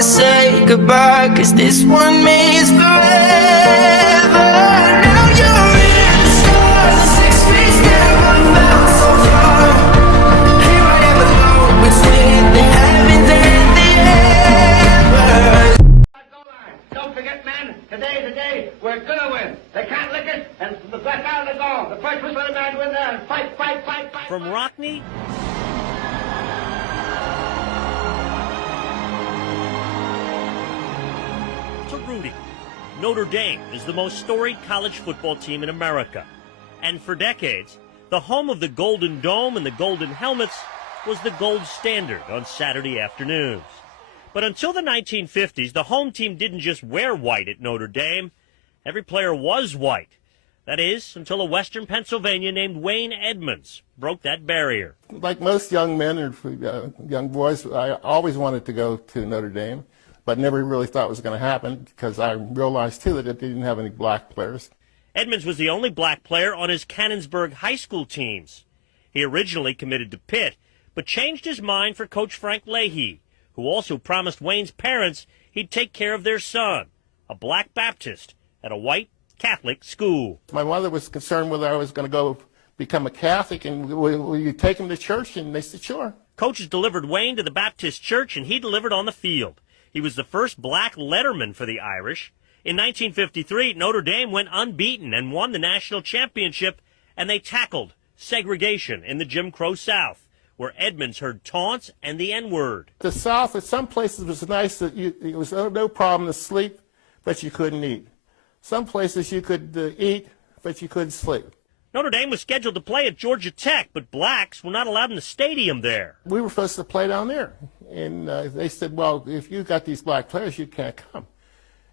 wanna say goodbye, 'cause this one means forever. Now you're in the stars, 6 feet never felt so far. Here I am alone between the heavens and the ever. Don't forget, man, today's the day we're gonna win. They can't lick it, and the black out of the goal. The first was the man win there, and fight, fight, fight, fight. From Rockney to Rudy, Notre Dame is the most storied college football team in America. And for decades, the home of the Golden Dome and the Golden Helmets was the gold standard on Saturday afternoons. But until the 1950s, the home team didn't just wear white at Notre Dame. Every player was white. That is, until a Western Pennsylvania named Wayne Edmonds broke that barrier. Like most young men and young boys, I always wanted to go to Notre Dame, but never really thought it was going to happen because I realized, too, that it didn't have any black players. Edmonds was the only black player on his Cannonsburg high school teams. He originally committed to Pitt, but changed his mind for Coach Frank Leahy, who also promised Wayne's parents he'd take care of their son, a black Baptist, at a white Catholic school. My mother was concerned whether I was going to go become a Catholic, and will you take him to church? And they said, sure. Coaches delivered Wayne to the Baptist church, and he delivered on the field. He was the first black letterman for the Irish. In 1953, Notre Dame went unbeaten and won the national championship, and they tackled segregation in the Jim Crow South, where Edmonds heard taunts and the N-word. The South, at some places, was nice that it was no problem to sleep, but you couldn't eat. Some places you could eat, but you couldn't sleep. Notre Dame was scheduled to play at Georgia Tech, but blacks were not allowed in the stadium there. We were supposed to play down there. And they said, well, if you got these black players, you can't come.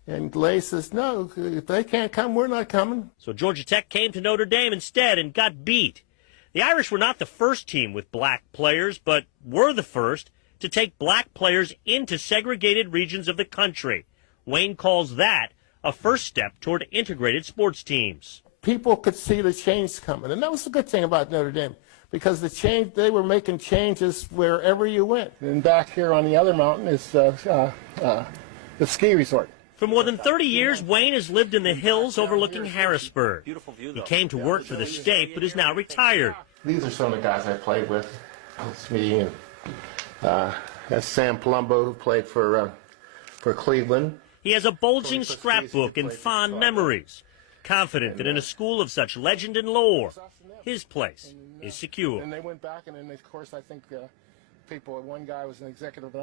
And Lay says, no, if they can't come, we're not coming. So Georgia Tech came to Notre Dame instead and got beat. The Irish were not the first team with black players, but were the first to take black players into segregated regions of the country. Wayne calls that a first step toward integrated sports teams. People could see the change coming, and that was the good thing about Notre Dame, because they were making changes wherever you went. And back here on the other mountain is the ski resort. For more than 30 years, Wayne has lived in the hills overlooking Harrisburg. He came to work for the state, but is now retired. These are some of the guys I played with. It's me and that's Sam Palumbo, who played for Cleveland. He has a bulging scrapbook and fond memories, confident that in a school of such legend and lore, his place is secure. And they went back, and then, of course, I think one guy was an executive.